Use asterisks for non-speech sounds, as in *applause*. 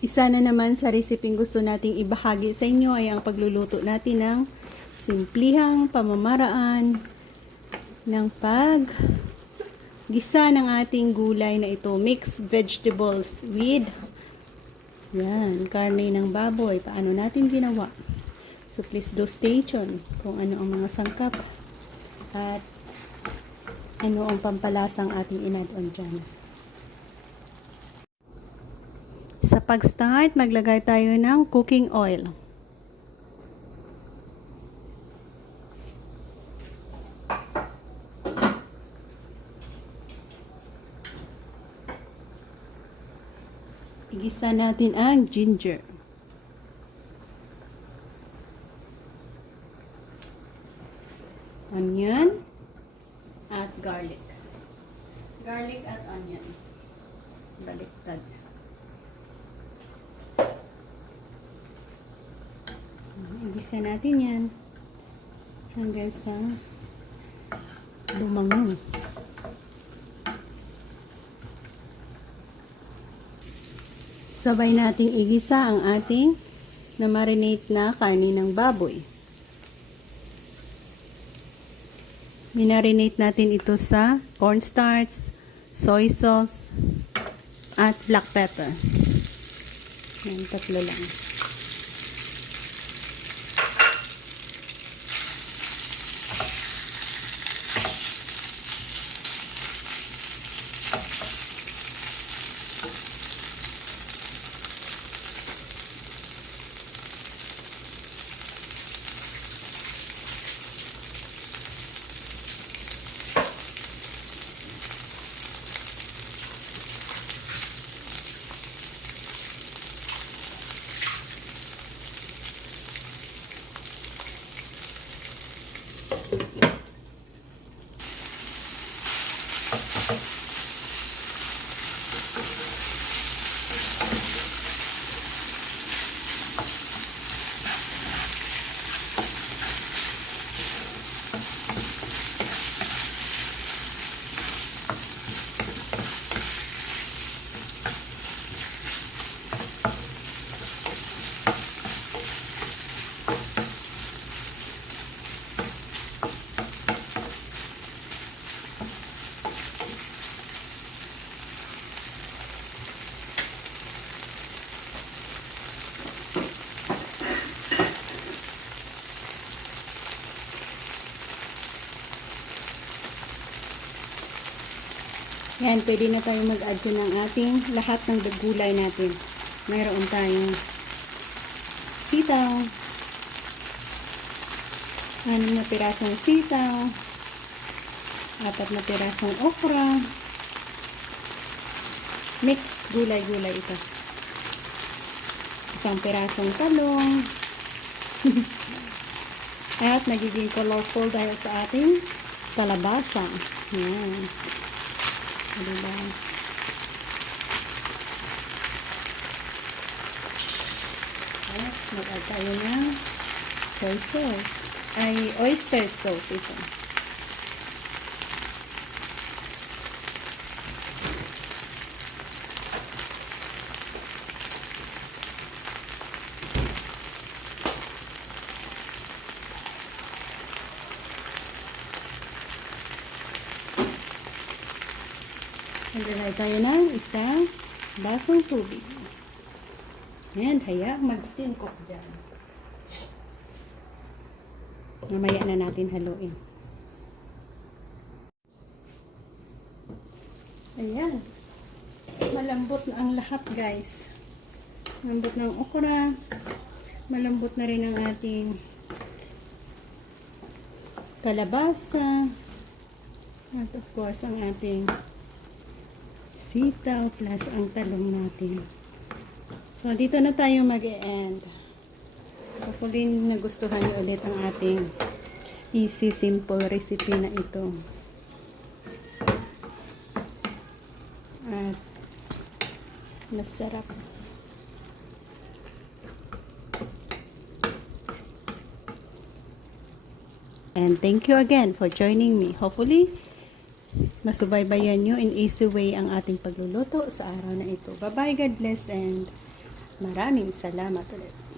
Isa na naman sa reseping gusto nating ibahagi sa inyo ay ang pagluluto natin ng simplihang pamamaraan ng pag gisa ng ating gulay na ito. Mixed vegetables with yan, karne ng baboy. Paano natin ginawa? So please do stay tuned kung ano ang mga sangkap at ano ang pampalasang ating inad-on dyan. Sa pag-start, maglagay tayo ng cooking oil. Igisa natin ang ginger. Onion at garlic. Garlic at onion. Baliktad. Igisa natin yan hanggang sa lumangon. Sabay nating igisa ang ating na marinate na karni ng baboy. Minarinate natin ito sa cornstarch, soy sauce, at black pepper. Yan, tatlo lang. Yan, pwede na tayo mag-add ng ating lahat ng gulay natin. Mayroon tayong sitaw, anim na pirasong sitaw, apat na pirasong okra, mix gulay-gulay ito. Isang pirasong talong, *laughs* at nagiging colorful dahil sa ating kalabasa. Yan. Diba? Next, mag-add tayo ng soy sauce. Ay, oyster sauce ito. Maglalagay tayo ng isang basong tubig. Ayan, haya, mag-steam cook dyan. Mamaya na natin haluin. Ayan. Malambot na ang lahat, guys. Malambot ng okra. Malambot na rin ang ating kalabasa. At of course, ang ating sitaw plus ang talong natin. So, dito na tayo mag-e-end. Hopefully, nagustuhan niyo ulit ang ating easy, simple recipe na ito. At masarap. And thank you again for joining me. Hopefully, masubaybayan nyo in easy way ang ating pagluluto sa araw na ito. Bye-bye, God bless, and Maraming salamat ulit.